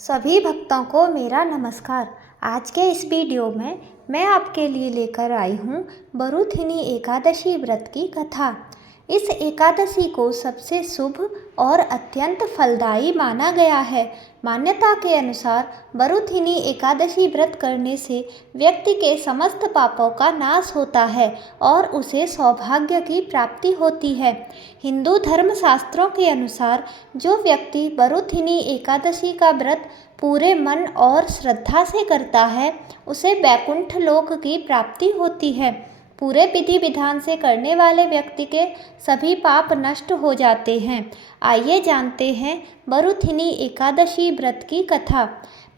सभी भक्तों को मेरा नमस्कार। आज के इस वीडियो में मैं आपके लिए लेकर आई हूँ बरूथिनी एकादशी व्रत की कथा। इस एकादशी को सबसे शुभ और अत्यंत फलदायी माना गया है। मान्यता के अनुसार बरूथिनी एकादशी व्रत करने से व्यक्ति के समस्त पापों का नाश होता है और उसे सौभाग्य की प्राप्ति होती है। हिंदू धर्म शास्त्रों के अनुसार जो व्यक्ति बरूथिनी एकादशी का व्रत पूरे मन और श्रद्धा से करता है उसे वैकुंठ लोक की प्राप्ति होती है। पूरे विधि विधान से करने वाले व्यक्ति के सभी पाप नष्ट हो जाते हैं। आइए जानते हैं बरूथिनी एकादशी व्रत की कथा।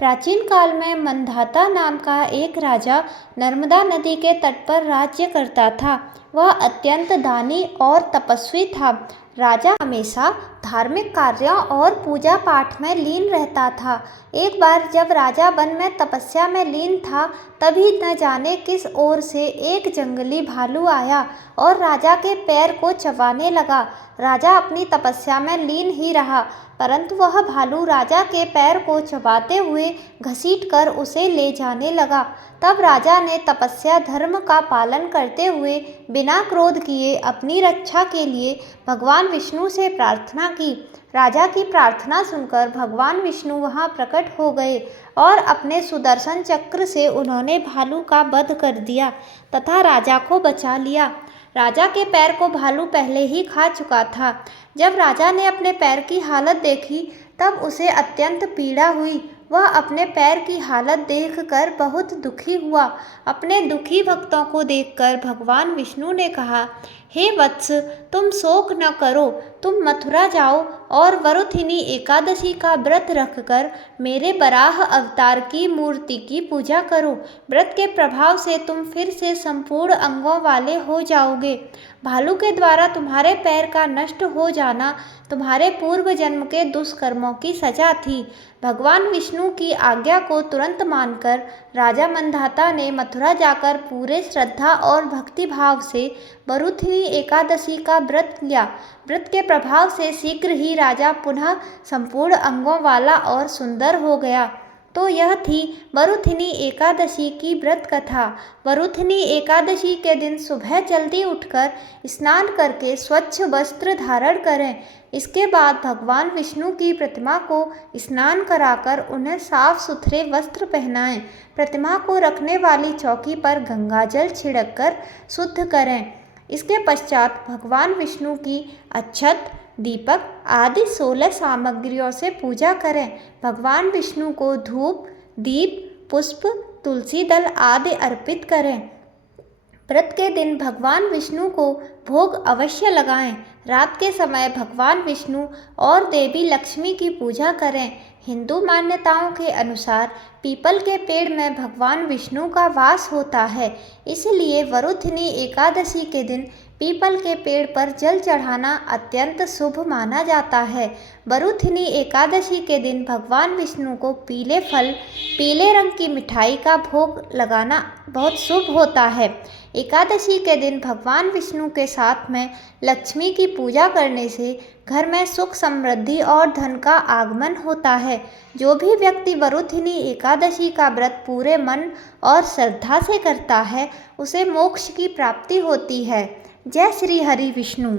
प्राचीन काल में मंधाता नाम का एक राजा नर्मदा नदी के तट पर राज्य करता था। वह अत्यंत दानी और तपस्वी था। राजा हमेशा धार्मिक कार्यों और पूजा पाठ में लीन रहता था। एक बार जब राजा वन में तपस्या में लीन था तभी न जाने किस ओर से एक जंगली भालू आया और राजा के पैर को चबाने लगा। राजा अपनी तपस्या में लीन ही रहा, परंतु वह भालू राजा के पैर को चबाते हुए घसीटकर उसे ले जाने लगा। तब राजा ने तपस्या धर्म का पालन करते हुए बिना क्रोध किए अपनी रक्षा के लिए भगवान विष्णु से प्रार्थना की। राजा की प्रार्थना सुनकर भगवान विष्णु वहां प्रकट हो गए और अपने सुदर्शन चक्र से उन्होंने भालू का वध कर दिया तथा राजा को बचा लिया। राजा के पैर को भालू पहले ही खा चुका था। जब राजा ने अपने पैर की हालत देखी तब उसे अत्यंत पीड़ा हुई। वह अपने पैर की हालत देखकर बहुत दुखी हुआ। अपने दुखी भक्तों को देखकर भगवान विष्णु ने कहा, हे वत्स, तुम शोक न करो, तुम मथुरा जाओ और बरूथिनी एकादशी का व्रत रखकर मेरे वराह अवतार की मूर्ति की पूजा करो। व्रत के प्रभाव से तुम फिर से संपूर्ण अंगों वाले हो जाओगे। भालू के द्वारा तुम्हारे पैर का नष्ट हो जाना तुम्हारे पूर्व जन्म के दुष्कर्मों की सजा थी। भगवान विष्णु की आज्ञा को तुरंत मानकर राजा मंधाता ने मथुरा जाकर पूरे श्रद्धा और भक्ति भाव से बरूथिनी एकादशी का व्रत लिया। व्रत के प्रभाव से शीघ्र ही राजा पुनः संपूर्ण अंगों वाला और सुंदर हो गया। तो यह थी बरूथिनी एकादशी की व्रत कथा। बरूथिनी एकादशी के दिन सुबह जल्दी उठकर स्नान करके स्वच्छ वस्त्र धारण करें। इसके बाद भगवान विष्णु की प्रतिमा को स्नान कराकर उन्हें साफ सुथरे वस्त्र पहनाएं। प्रतिमा को रखने वाली चौकी पर गंगाजल छिड़ककर शुद्ध करें। इसके पश्चात भगवान विष्णु की अक्षत, दीपक आदि 16 सामग्रियों से पूजा करें। भगवान विष्णु को धूप, दीप, पुष्प, तुलसी दल आदि अर्पित करें। व्रत के दिन भगवान विष्णु को भोग अवश्य लगाएं। रात के समय भगवान विष्णु और देवी लक्ष्मी की पूजा करें। हिंदू मान्यताओं के अनुसार पीपल के पेड़ में भगवान विष्णु का वास होता है, इसलिए बरूथिनी एकादशी के दिन पीपल के पेड़ पर जल चढ़ाना अत्यंत शुभ माना जाता है। बरूथिनी एकादशी के दिन भगवान विष्णु को पीले फल, पीले रंग की मिठाई का भोग लगाना बहुत शुभ होता है। एकादशी के दिन भगवान विष्णु के साथ में लक्ष्मी की पूजा करने से घर में सुख, समृद्धि और धन का आगमन होता है। जो भी व्यक्ति बरूथिनी एकादशी का व्रत पूरे मन और श्रद्धा से करता है उसे मोक्ष की प्राप्ति होती है। जय श्री हरि विष्णु।